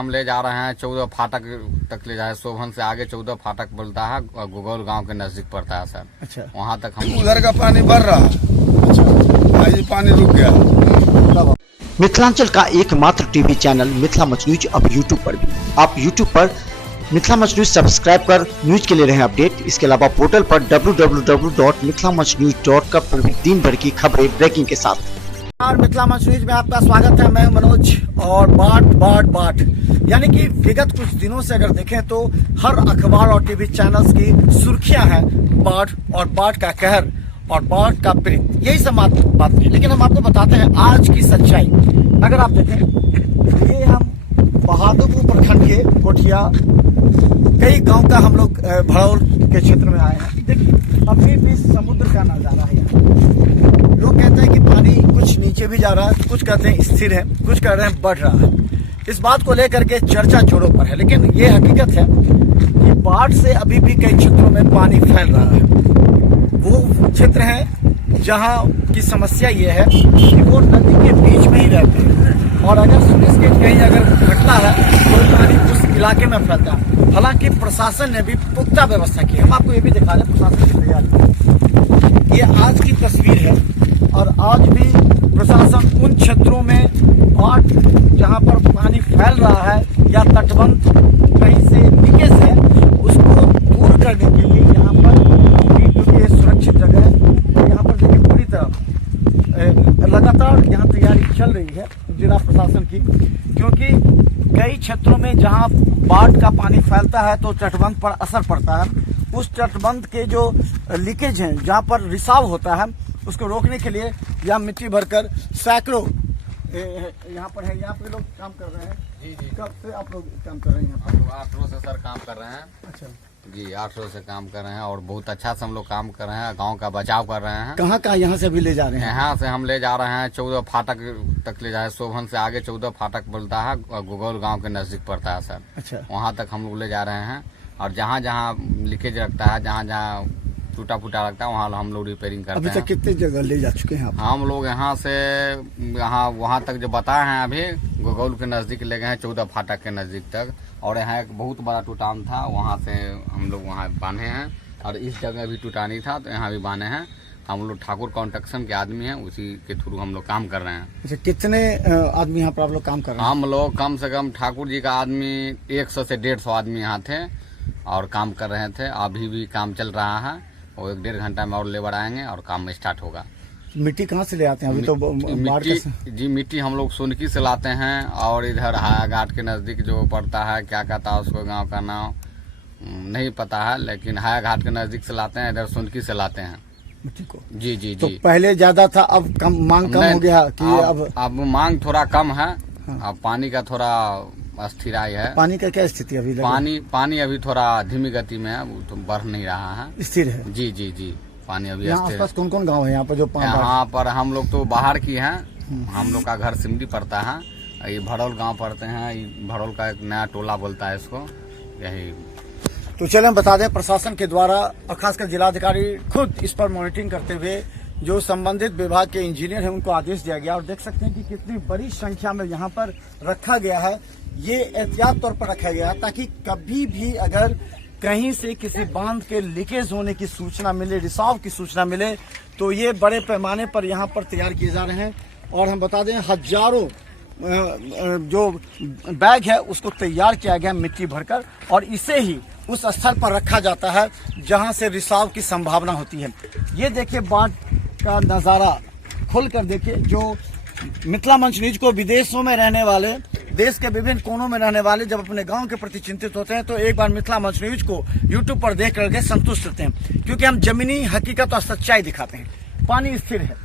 हम ले जा रहे हैं 14 फाटक तक ले जाए, शोभन से आगे 14 फाटक बोलता है और गुगौल गांव के नजदीक पड़ता है सर। अच्छा, वहां तक हम उधर का पानी बढ़ रहा। अच्छा, आज पानी रुक गया। मिथिलांचल का एकमात्र TV channel Mithila much news अब यूट्यूब पर भी। आप यूट्यूब पर मिथिला मच न्यूज सब्सक्राइब कर न्यूज के लिए रहे अपडेट। इसके अलावा पोर्टल पर www.mithilamachnews.com पर भी दिन भर की खबरें ब्रेकिंग के साथ। मिथिला मच न्यूज में आपका स्वागत है। मैं मनोज। और बाट यानी कि विगत कुछ दिनों से अगर देखें तो हर अखबार और टीवी चैनल्स की सुर्खियां हैं बाढ़ और बाढ़ का कहर और बाढ़ का पीड़ित, यही सब बात है। लेकिन हम आपको बताते हैं आज की सच्चाई। अगर आप देखें, ये हम बहादुरपुर प्रखंड के कोठिया कई गांव का हम लोग भड़ौल के क्षेत्र में आए हैं। देखिए, अभी भी समुद्र का नजारा है। लोग कहते हैं कि पानी कुछ नीचे भी जा रहा है, कुछ कहते हैं स्थिर है, कुछ कह रहे हैं बढ़ रहा है। इस बात को लेकर के चर्चा जोरों पर है, लेकिन ये हकीकत है कि बाढ़ से अभी भी कई क्षेत्रों में पानी फैल रहा है। वो क्षेत्र है जहां की समस्या ये है कि वो नदी के बीच में ही रहते हैं और अगर इसके कहीं अगर घटना है तो पानी उस इलाके में फैलता है। हालांकि प्रशासन ने भी पुख्ता व्यवस्था की है। हम आपको ये भी दिखा रहे हैं प्रशासन की तैयारी। ये आज की तस्वीर है और आज भी प्रशासन उन क्षेत्रों में बाढ़ जहां पर पानी फैल रहा है या तटबंध कहीं से लीकेज है, उसको दूर करने के लिए यहाँ पर सुरक्षित जगह है। यहाँ पर देखिए पूरी तरह लगातार यहाँ तैयारी चल रही है जिला प्रशासन की, क्योंकि कई क्षेत्रों में जहाँ बाढ़ का पानी फैलता है तो तटबंध पर असर पड़ता है। उस तटबंध के जो लीकेज हैं, जहाँ पर रिसाव होता है, उसको रोकने के लिए यहाँ मिट्टी भरकर सैकड़ों यहाँ पर है। यहाँ पे लोग काम कर रहे हैं। जी। कब से आप लोग काम कर रहे हैं यहाँ पर? 8 रोज से सर काम कर रहे हैं। अच्छा जी, 8 रोज से काम कर रहे हैं और बहुत अच्छा से हम लोग काम कर रहे हैं, गांव का बचाव कर रहे हैं। कहाँ यहाँ से अभी ले जा रहे हैं? यहाँ से हम ले जा रहे हैं 14 फाटक तक ले जाए, शोभन से आगे 14 फाटक बोलता है और गुगौल गांव के नजदीक पड़ता है सर। अच्छा, वहां तक हम लोग ले जा रहे हैं और जहाँ जहाँ लीकेज रखता है, जहाँ जहाँ टूटा फूटा लगता है, वहाँ हम लोग रिपेयरिंग करते हैं। अभी तक कितने जगह ले जा चुके हैं आप? हम लोग यहाँ से वहाँ तक जो बताए हैं, अभी गुगौल के नजदीक ले गए हैं 14 फाटक के नजदीक तक। और यहाँ एक बहुत बड़ा टूटान था, वहाँ से हम लोग वहाँ बांधे हैं और इस जगह भी टूटानी था तो यहाँ भी बांधे हैं। हम लोग ठाकुर कंस्ट्रक्शन के आदमी हैं, उसी के थ्रू हम लोग काम कर रहे हैं। अच्छा, कितने आदमी यहाँ पर आप लोग काम कर रहे हैं? हम लोग कम से कम ठाकुर जी का आदमी 100 से 150 आदमी यहाँ थे और काम कर रहे थे। अभी भी काम चल रहा है और 1-1.5 घंटा में और लेबर आएंगे और काम स्टार्ट होगा। मिट्टी कहाँ से ले आते हैं? अभी तो बाढ़ जी, मिट्टी हम लोग सोनकी से लाते हैं और इधर हाया घाट के नजदीक जो पड़ता है, क्या कहता है उसको, गांव का नाम नहीं पता है, लेकिन हाया घाट के नजदीक से लाते हैं, इधर सोनकी से लाते हैं मिट्टी को। जी। तो पहले ज्यादा था, अब कम मांग कम हो गया कि अब मांग थोड़ा कम है। हाँ। अब पानी का थोड़ा अस्थिराई है। पानी का क्या स्थिति अभी? पानी अभी थोड़ा धीमी गति में है, वो तो बढ़ नहीं रहा है, स्थिर है। जी। पानी अभी यहाँ आसपास कौन कौन गांव है यहाँ पर जो यहाँ पर हम लोग तो बाहर की हैं। हम लोग का घर सिमरी पड़ता है, ये भड़ौल गांव पड़ते हैं। ये भड़ौल का एक नया टोला बोलता है इसको, यही। तो चले हम बता दें, प्रशासन के द्वारा और खासकर जिलाधिकारी खुद इस पर मॉनिटरिंग करते हुए जो संबंधित विभाग के इंजीनियर हैं उनको आदेश दिया गया। और देख सकते हैं कि कितनी बड़ी संख्या में यहाँ पर रखा गया है। ये एहतियात तौर पर रखा गया है ताकि कभी भी अगर कहीं से किसी बांध के लीकेज होने की सूचना मिले, रिसाव की सूचना मिले, तो ये बड़े पैमाने पर यहाँ पर तैयार किए जा रहे हैं। और हम बता दें, हजारों जो बैग है उसको तैयार किया गया मिट्टी भरकर और इसे ही उस स्थल पर रखा जाता है जहां से रिसाव की संभावना होती है। ये देखिए बाढ़ का नज़ारा खुल कर देखिए। जो मिथिला मंच न्यूज को विदेशों में रहने वाले, देश के विभिन्न कोनों में रहने वाले जब अपने गांव के प्रति चिंतित होते हैं तो एक बार मिथिला मंच न्यूज को यूट्यूब पर देख करके संतुष्ट होते हैं, क्योंकि हम जमीनी हकीकत और सच्चाई दिखाते हैं। पानी स्थिर है,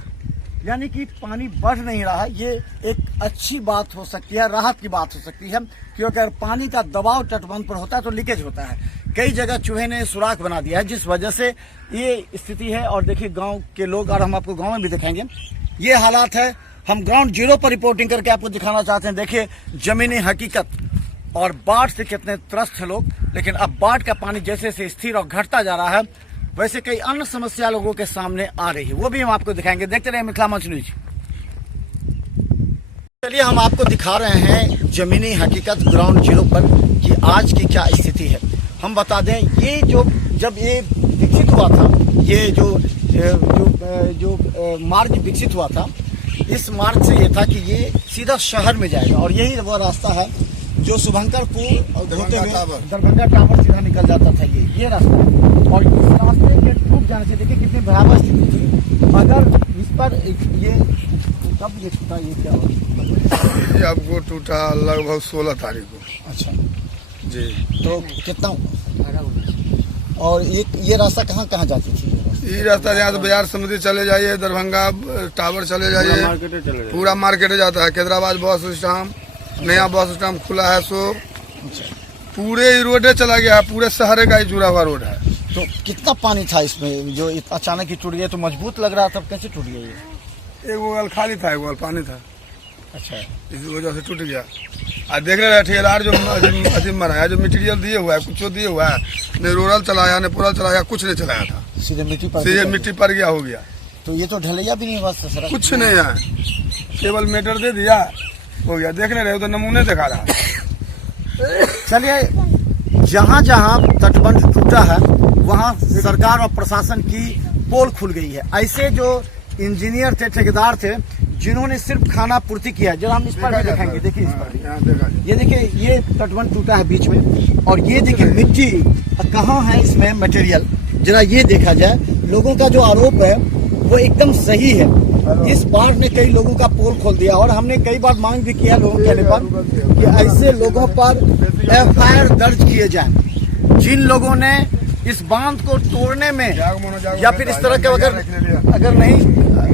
यानी कि पानी बढ़ नहीं रहा है। ये एक अच्छी बात हो सकती है, राहत की बात हो सकती है, क्योंकि अगर पानी का दबाव तटबंध पर होता है तो लीकेज होता है। कई जगह चूहे ने सुराख बना दिया है, जिस वजह से ये स्थिति है। और देखिए गांव के लोग, और हम आपको गांव में भी दिखाएंगे, ये हालात है। हम ग्राउंड जीरो पर रिपोर्टिंग करके आपको दिखाना चाहते हैं। देखिए जमीनी हकीकत और बाढ़ से कितने त्रस्त है लोग। लेकिन अब बाढ़ का पानी जैसे जैसे स्थिर और घटता जा रहा है, वैसे कई अन्य समस्या लोगों के सामने आ रही है, वो भी हम आपको दिखाएंगे। देखते रहे मिथिला मंच न्यूज। चलिए हम आपको दिखा रहे हैं जमीनी हकीकत ग्राउंड जीरो पर कि आज की क्या स्थिति है। हम बता दें ये जब ये विकसित हुआ था, ये जो मार्ग विकसित हुआ था, इस मार्ग से ये था कि ये सीधा शहर में जाएगा और यही वो रास्ता है जो शुभंकरपुर और होते हुए दरभंगा टावर सीधा निकल जाता था। ये रास्ता है और इस रास्ते के टूट जाने से देखिए कितनी भयावह स्थिति थी। अगर इस पर ये कब ये टूटा, ये क्या हुआ? ये आपको टूटा लगभग 16 तारीख को। अच्छा जी। तो कितना और ये रास्ता कहाँ कहाँ जाती थी? ये रास्ता यहाँ से बाजार समिति चले जाइए, दरभंगा टावर चले जाइए, पूरा मार्केट जाता है। कैदराबाद बस स्टैंड, नया बस स्टैंड खुला है, सो पूरे रोडे चला गया है, पूरे शहर का ही जुड़ा हुआ रोड है। तो कितना पानी था इसमें जो अचानक ही टूट गया? तो मजबूत लग रहा था, कैसे टूट गया ये? एक वो खाली था, एक वो पानी था। अच्छा, इस वजह से टूट गया। और देख रहे ठेकेदार जो अजीम मरा जो मटेरियल दिए हुआ है, कुछ दिए हुआ है, न रोडल चलाया न पुरल चलाया, कुछ नहीं चलाया था, सीधे मिट्टी पर गया हो गया। तो ये तो ढलैया भी नहीं हुआ सर? कुछ नहीं है, केवल मीटर दे दिया हो गया। देखने रहे तो नमूने दिखा रहा। चलिए, जहाँ जहाँ तटबंध टूटा है वहाँ सरकार और प्रशासन की पोल खुल गई है। ऐसे जो इंजीनियर थे, ठेकेदार थे, जिन्होंने सिर्फ खाना पूर्ति किया है, जरा हम इस पर भी दिखाएंगे। देखिए इस पर भी, ये देखिए ये तटबंध टूटा है बीच में और ये देखिए मिट्टी कहाँ है इसमें मटेरियल, जरा ये देखा जाए। लोगों का जो आरोप है वो एकदम सही है। इस बार ने कई लोगों का पोल खोल दिया और हमने कई बार मांग भी किया लोगों के कहने पर कि ऐसे लोगों पर एफआईआर दर्ज किए जाए जिन लोगों ने इस बांध को तोड़ने में या फिर इस तरह के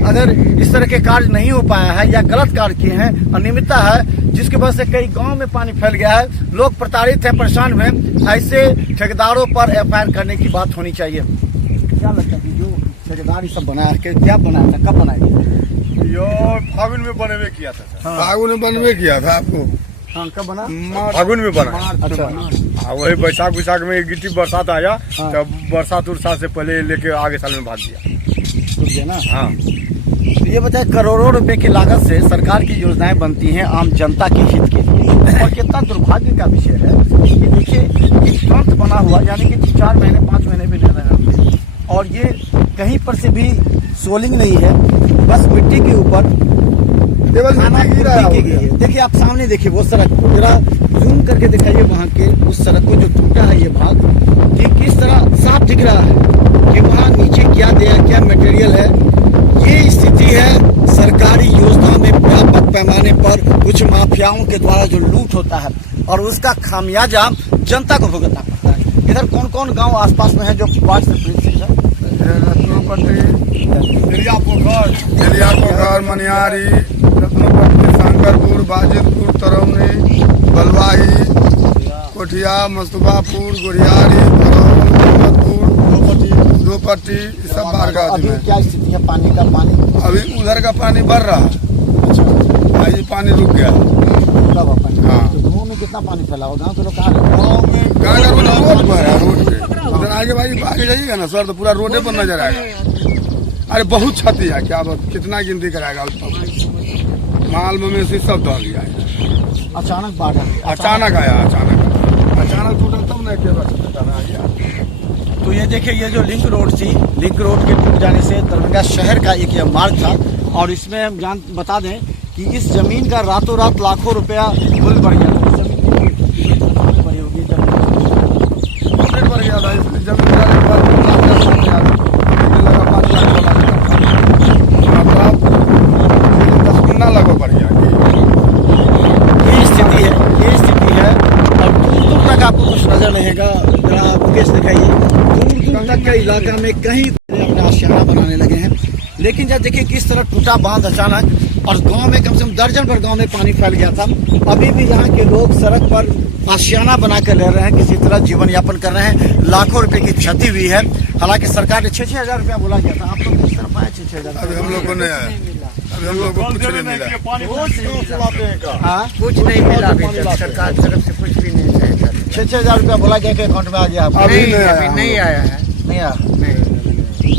अगर इस तरह के कार्य नहीं हो पाया है या गलत कार्य किए हैं, अनियमितता है, जिसकी वजह से कई गांव में पानी फैल गया है, लोग प्रताड़ित हैं, परेशान हुए, ऐसे ठेकेदारों पर एफआईआर करने की बात होनी चाहिए। क्या लगता है कि जो ठेकेदार सब बनाया के क्या बनाया था, कब बनाया? फागुन में बनवे किया था। फागुन में बनवे किया था आपको। हाँ, कब बना? फागुन में बना। अच्छा, वही बैसाख में गिट्टी बरसात आया, तब बरसात उरसात से पहले लेके आगे साल में भाग दिया, टूट गया ना। हाँ। तो ये बताए, करोड़ों रुपए की लागत से सरकार की योजनाएं बनती हैं आम जनता के हित के लिए, और कितना दुर्भाग्य का विषय है कि देखिए एक तुरंत बना हुआ, यानी कि 4 महीने 5 महीने भी नहीं रहे और ये कहीं पर से भी सोलिंग नहीं है, बस मिट्टी के ऊपर खाना पूर्ति की गई है। देखिए आप सामने देखिए वो सड़क, जरा जूम करके दिखाइए वहाँ के उस सड़क को जो टूटा है ये भाग, कि किस तरह साफ दिख रहा है कि वहाँ नीचे क्या मटेरियल है। ये स्थिति है सरकारी योजना में व्यापक पैमाने पर कुछ माफियाओं के द्वारा जो लूट होता है और उसका खामियाजा जनता को भुगतना पड़ता है। इधर कौन कौन गांव आसपास में है जो बाढ़ से पीड़ित है? पोखर, मनियारी, रत्नोपट्टी, शंकरपुर, बाजितपुर, तरौनी, बलवाही, कोठिया, मस्तुबापुर, गोरियारी, दोपट्टी, सब बाढ़ का। अभी क्या स्थिति है पानी का? अभी उधर का पानी बढ़ रहा। अच्छा, ये पानी रुक गया। हाँ। तो गाँव में कितना पानी फैला हुआ? गाँव के लोग गाँव में रोड पर है, रोड पे उधर आगे जाइएगा ना सर, तो पूरा रोडे पर नजर आएगा। अरे बहुत क्षति है, क्या कितना गिनती कराएगा। माल मवेशी सब दह गया है। अचानक बाढ़ अचानक आया, अचानक टूटा तब ना आ गया। तो ये देखिए ये जो लिंक रोड थी, लिंक रोड के टूट जाने से दरभंगा शहर का एक यह मार्ग था और इसमें हम बता दें कि इस जमीन का रातों रात लाखों रुपया मूल्य बढ़ गया था। बढ़ गया था, इसलिए जमीन लगभग बढ़ गया। ये स्थिति है और दूर दूर तक आपको कुछ नजर नहीं आएगा। जरा मुकेश दिखाइए, दूर दूर तक के इलाका में कहीं अपना आशियाना बनाने लगे हैं। लेकिन जब देखिए किस तरह टूटा बांध अचानक और गांव में कम से कम दर्जन भर गांव में पानी फैल गया था। अभी भी यहाँ के लोग सड़क पर आशियाना बनाकर रह रहे हैं, किसी तरह जीवन यापन कर रहे हैं। लाखों रुपए की क्षति हुई है। हालांकि सरकार ने 6-6 हजार रुपया बोला गया था। आप लोग किस तरफ आए? 6-6 हजार अभी हम लोग को नहीं आया, अभी हम लोग को कुछ नहीं मिला। कुछ नहीं मिला, सरकार तरफ से कुछ भी नहीं है। 6-6 हजार रुपया बोला गया कि अकाउंट में आ गया? अभी नहीं आया है। नहीं आया, नहीं,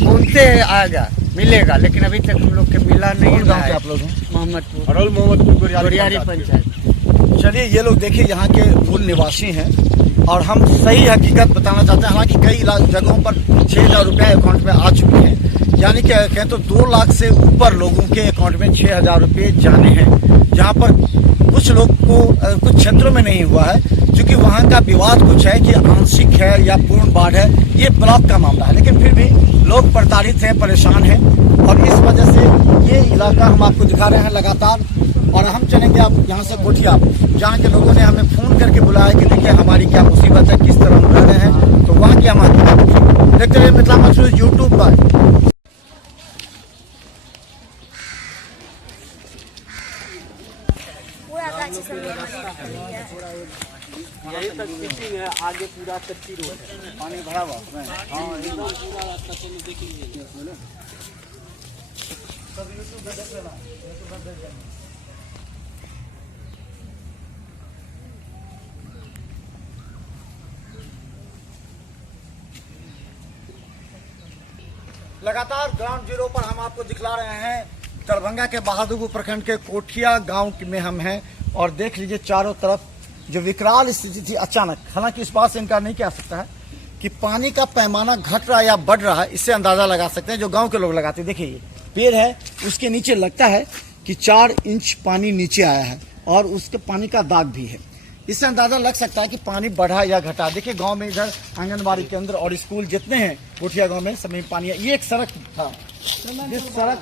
घूमते आएगा। मिलेगा, लेकिन अभी तक हम लोग के मिला नहीं कौन गाँव है। के आप लोग हैं? मोहम्मदपुर गोरियारी पंचायत। चलिए, ये लोग देखिए यहाँ के मूल निवासी हैं और हम सही हकीकत बताना चाहते हैं। हालांकि कई जगहों पर 6,000 रुपये अकाउंट में आ चुके हैं, यानी कि कहें तो 2 लाख से ऊपर लोगों के अकाउंट में 6,000 रुपये जाने हैं। जहाँ पर कुछ लोग को कुछ क्षेत्रों में नहीं हुआ है, क्योंकि वहाँ का विवाद कुछ है कि आंशिक है या पूर्ण बाढ़ है, ये ब्लॉक का मामला है। लेकिन फिर भी लोग प्रताड़ित हैं, परेशान हैं, और इस वजह से ये इलाका हम आपको दिखा रहे हैं लगातार। और हम चलेंगे आप यहाँ से कोठिया, जहाँ के लोगों ने हमें फोन करके बुलाया कि देखिए हमारी क्या मुसीबत है, किस तरह हम रह रहे हैं, तो वहाँ की हम हकीकत देखते रहिए मिथिला मच न्यूज़ यूट्यूब पर। यही तक फिशिंग है, आगे पूरा कच्ची रोड है, पानी भरा हुआ है। हाँ, एकदम पूरा रास्ता चलो देखिए। लगातार ग्राउंड जीरो पर हम आपको दिखला रहे हैं दरभंगा के बहादुरपुर प्रखंड के कोठिया गांव में हम हैं, और देख लीजिए चारों तरफ जो विकराल स्थिति थी अचानक। हालांकि इस बात से इनकार नहीं किया सकता है कि पानी का पैमाना घट रहा है या बढ़ रहा है, इससे अंदाजा लगा सकते हैं जो गांव के लोग लगाते हैं। देखिए, ये पेड़ है, उसके नीचे लगता है कि 4 इंच पानी नीचे आया है और उसके पानी का दाग भी है। इससे अंदाजा लग सकता है कि पानी बढ़ा या घटा। देखिए, गांव में इधर आंगनबाड़ी केंद्र और स्कूल जितने हैं कोठिया गांव में सब में पानी है। ये एक सड़क था, इस सड़क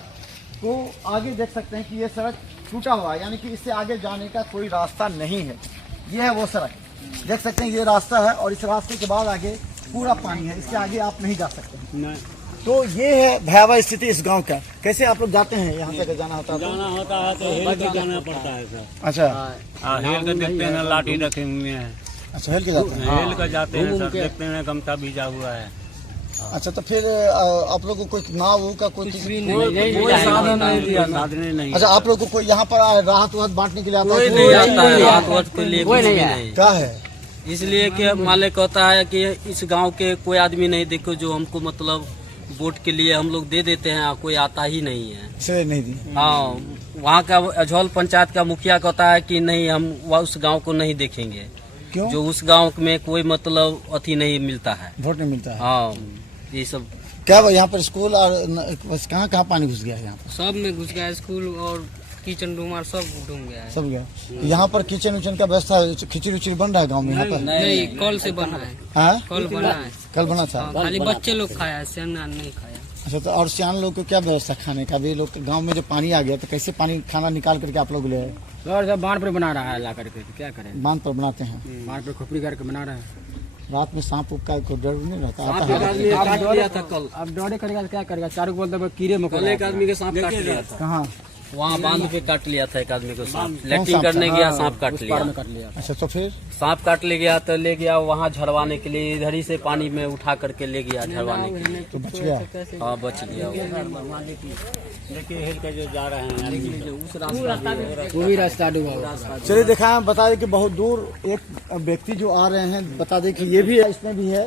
को आगे देख सकते हैं कि ये सड़क टूटा हुआ है, यानी कि इससे आगे जाने का कोई रास्ता नहीं है। ये है वो सड़क, देख सकते हैं ये रास्ता है, और इस रास्ते के बाद आगे पूरा पानी है, इसके आगे आप नहीं जा सकते। नहीं। तो ये है भयावह स्थिति इस गांव का। कैसे आप लोग जाते हैं यहाँ से? अगर जाना होता है जाना होता है तो हेल के जाना पड़ता है सर। अच्छा, हेल के देखते हैं, लाठी रखे हुए हैं, अच्छा, हेल के जाते हैं। हेल कर जाते हैं सर, देखते हैं गमछा भीजा हुआ है। अच्छा, तो फिर आप लोगों को कोई नाव का कोई कोई साधन नहीं दिया, साधन नहीं। अच्छा, आप लोगों को कोई यहाँ पर राहत वाहत बांटने के लिए आता है? नहीं आता है, रात वात के लिए कोई नहीं। क्या है? इसलिए कि मालिक कहता है कि इस गांव के कोई आदमी नहीं देखो जो हमको मतलब वोट के लिए हम लोग दे देते हैं, कोई आता ही नहीं है, इसलिए नहीं दी। हाँ, वहाँ का अझौल पंचायत का मुखिया कहता है कि नहीं हम उस गांव को नहीं देखेंगे। क्यों? जो उस गांव में कोई मतलब अति नहीं मिलता है, वोट नहीं मिलता है। हाँ, ये सब क्या यहाँ पर स्कूल और कहाँ कहाँ पानी घुस गया है? यहाँ पर सब में घुस गया, स्कूल और किचन रूम और सब डूब गया है। सब गया। यहाँ पर किचन उचन का व्यवस्था, खिचड़ी उचड़ी बन रहा है गाँव में यहाँ पर? नहीं, कल से बना है, हाँ, कल बना है, कल बना था। खाली बच्चे लोग खाया है, सियाना नहीं खाया। अच्छा, तो और सियान लोग को क्या व्यवस्था खाने का? भी लोग गांव में जो पानी आ गया तो कैसे पानी खाना निकाल करके आप लोग ले आए? बांध पर बना रहा है ला करके, क्या करें, बांध पर बनाते हैं, बांध पर खोपड़ी करके बना रहे हैं। रात में सांप उप का कोई डर नहीं रहता? आता है? काट लिया था कल, अब डरे करेगा तो क्या करेगा, चारों बोल दे कीड़े मकोड़े। एक आदमी के सांप काट लिया था, कहाँ? वहाँ बांध पे काट लिया था एक आदमी को सांप, लैट्रिन करने गया सांप काट लिया। अच्छा, तो फिर सांप काट ले गया तो ले गया वहाँ झड़वाने के लिए, इधर ही से पानी में उठा करके ले गया झड़वाने के लिए, तो बच गया? हाँ बच गया वो। देखिए हेल के जो जा रहे हैं, उस रास्ता वो भी रास्ता डूबा हुआ। चलिए, दिखाएं, बता दें कि बहुत दूर एक व्यक्ति जो आ रहे हैं, बता दें कि ये भी है, इसमें भी है,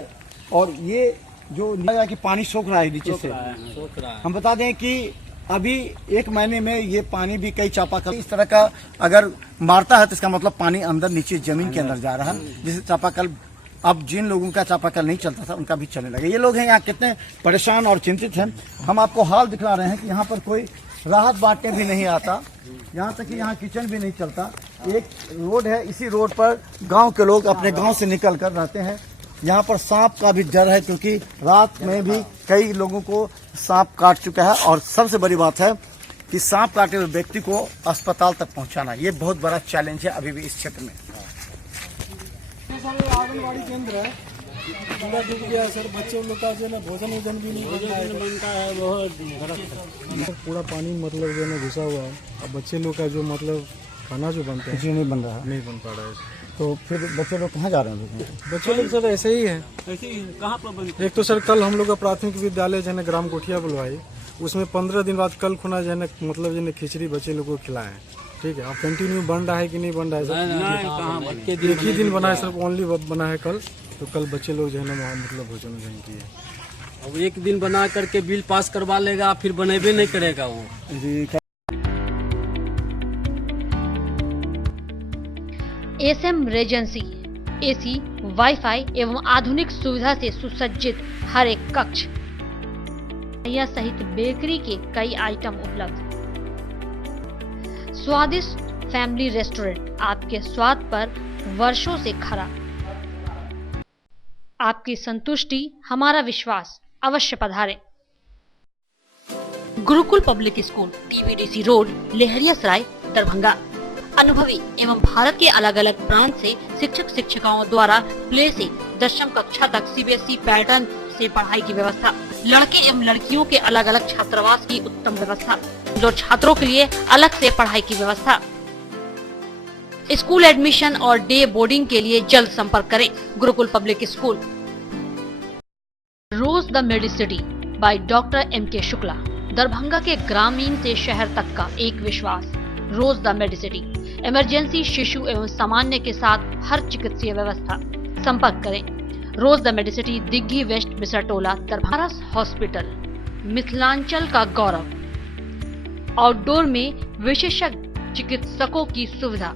और ये जो कि पानी सोख रहा है नीचे से। सोच रहा है। हम बता दें कि अभी 1 महीने में ये पानी भी कई चापाकल इस तरह का अगर मारता है तो इसका मतलब पानी अंदर नीचे जमीन के अंदर जा रहा है, जिससे चापाकल अब जिन लोगों का चापाकल नहीं चलता था उनका भी चलने लगे। ये लोग हैं यहाँ कितने परेशान और चिंतित हैं। हम आपको हाल दिखला रहे हैं कि यहाँ पर कोई राहत बांटने भी नहीं आता, यहाँ तक कि यहाँ किचन भी नहीं चलता। एक रोड है, इसी रोड पर गाँव के लोग अपने गाँव से निकल कर रहते हैं। यहाँ पर सांप का भी डर है, क्योंकि रात में भी कई लोगों को सांप काट चुका है, और सबसे बड़ी बात है कि सांप काटे हुए व्यक्ति को अस्पताल तक पहुंचाना, ये बहुत बड़ा चैलेंज है अभी भी इस क्षेत्र में। आंगनबाड़ी केंद्र है, पूरा डूब गया सर, बच्चों लोग का जो है भोजन वोजन भी नहीं बनता है, बहुत पूरा पानी मतलब जो है घुसा हुआ है। अब बच्चे लोग का जो मतलब खाना जो बनता है कुछ नहीं बन रहा है, नहीं बन पा रहा है। तो फिर बच्चे लोग कहाँ जा रहे हैं? बच्चे लोग सर ऐसे ही है। ऐसे ही कहाँ पर बनता एक तो सर कल हम लोग का प्राथमिक विद्यालय जो है ना ग्राम कोठिया बुलवाई, उसमें 15 दिन बाद कल खुना जो है ना मतलब जो है खिचड़ी बच्चे लोग को खिलाए, ठीक है। अब कंटिन्यू बन रहा है कि नहीं बन रहा है सर? एक ही दिन बना है सर, ओनली बना है कल, तो कल बच्चे लोग जो है ना वहाँ मतलब भोजन नहीं किए। अब एक दिन बना करके बिल पास करवा लेगा, फिर बनेबे नहीं करेगा वो। एसएम रेजेंसी एसी, वाईफाई एवं आधुनिक सुविधा से सुसज्जित हर एक कक्ष यह सहित बेकरी के कई आइटम उपलब्ध। स्वादिष्ट फैमिली रेस्टोरेंट आपके स्वाद पर वर्षों से खरा। आपकी संतुष्टि हमारा विश्वास, अवश्य पधारें। Gurukul public school, TBDC road, Laheriasarai, Darbhanga. अनुभवी एवं भारत के अलग अलग प्रांत से शिक्षक शिक्षिकाओं द्वारा प्ले से दशम कक्षा तक सीबीएसई पैटर्न से पढ़ाई की व्यवस्था। लड़के एवं लड़कियों के अलग अलग छात्रावास की उत्तम व्यवस्था। जो छात्रों के लिए अलग से पढ़ाई की व्यवस्था। स्कूल एडमिशन और डे बोर्डिंग के लिए जल्द संपर्क करें। Gurukul public school. Rose the Medicity by doctor MK Shukla, Darbhanga के ग्रामीण से शहर तक का एक विश्वास। रोज द मेडिसिटी, इमरजेंसी, शिशु एवं सामान्य के साथ हर चिकित्सीय व्यवस्था। संपर्क करें। Rose the Medicity, Digghi west, Bisartola, Darbhanga. Hospital, Mithilanchal का गौरव। आउटडोर में विशेषज्ञ चिकित्सकों की सुविधा।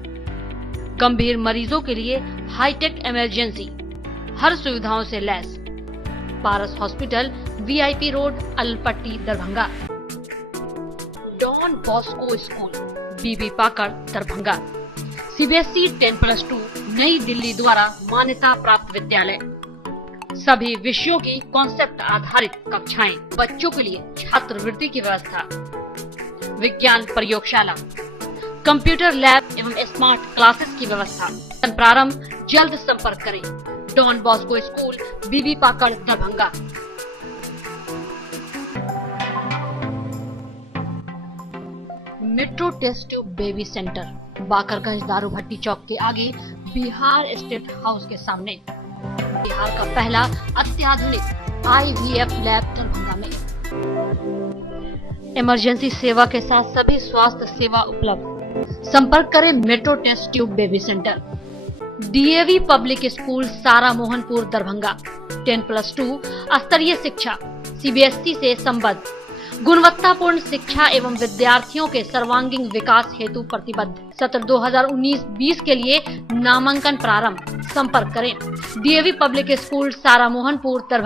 गंभीर मरीजों के लिए हाईटेक इमरजेंसी, हर सुविधाओं से लैस। Paras hospital, VIP road, Alpatti, Darbhanga. Don Bosco school, BB Pakad, Darbhanga. CBSE 10+2 नई दिल्ली द्वारा मान्यता प्राप्त विद्यालय। सभी विषयों की कॉन्सेप्ट आधारित कक्षाएं। बच्चों के लिए छात्रवृत्ति की व्यवस्था। विज्ञान प्रयोगशाला, कंप्यूटर लैब एवं स्मार्ट क्लासेस की व्यवस्था। प्रारंभ, जल्द संपर्क करें। Don Bosco school, BB Pakad, Darbhanga. Metro test tube baby centre, Bakarganj, Daru Bhatti चौक के आगे, बिहार स्टेट हाउस के सामने। बिहार का पहला अत्याधुनिक IVF लैब दरभंगा में। इमरजेंसी सेवा के साथ सभी स्वास्थ्य सेवा उपलब्ध। संपर्क करें metro test tube baby centre. DAV public school, Sara Mohanpur, Darbhanga. 10+2 स्तरीय शिक्षा, CBSE से संबद्ध, गुणवत्तापूर्ण शिक्षा एवं विद्यार्थियों के सर्वांगीण विकास हेतु प्रतिबद्ध। सत्र 2019-20 के लिए नामांकन प्रारंभ। संपर्क करें। DAV public school, Sara Mohanpur, Darbhanga.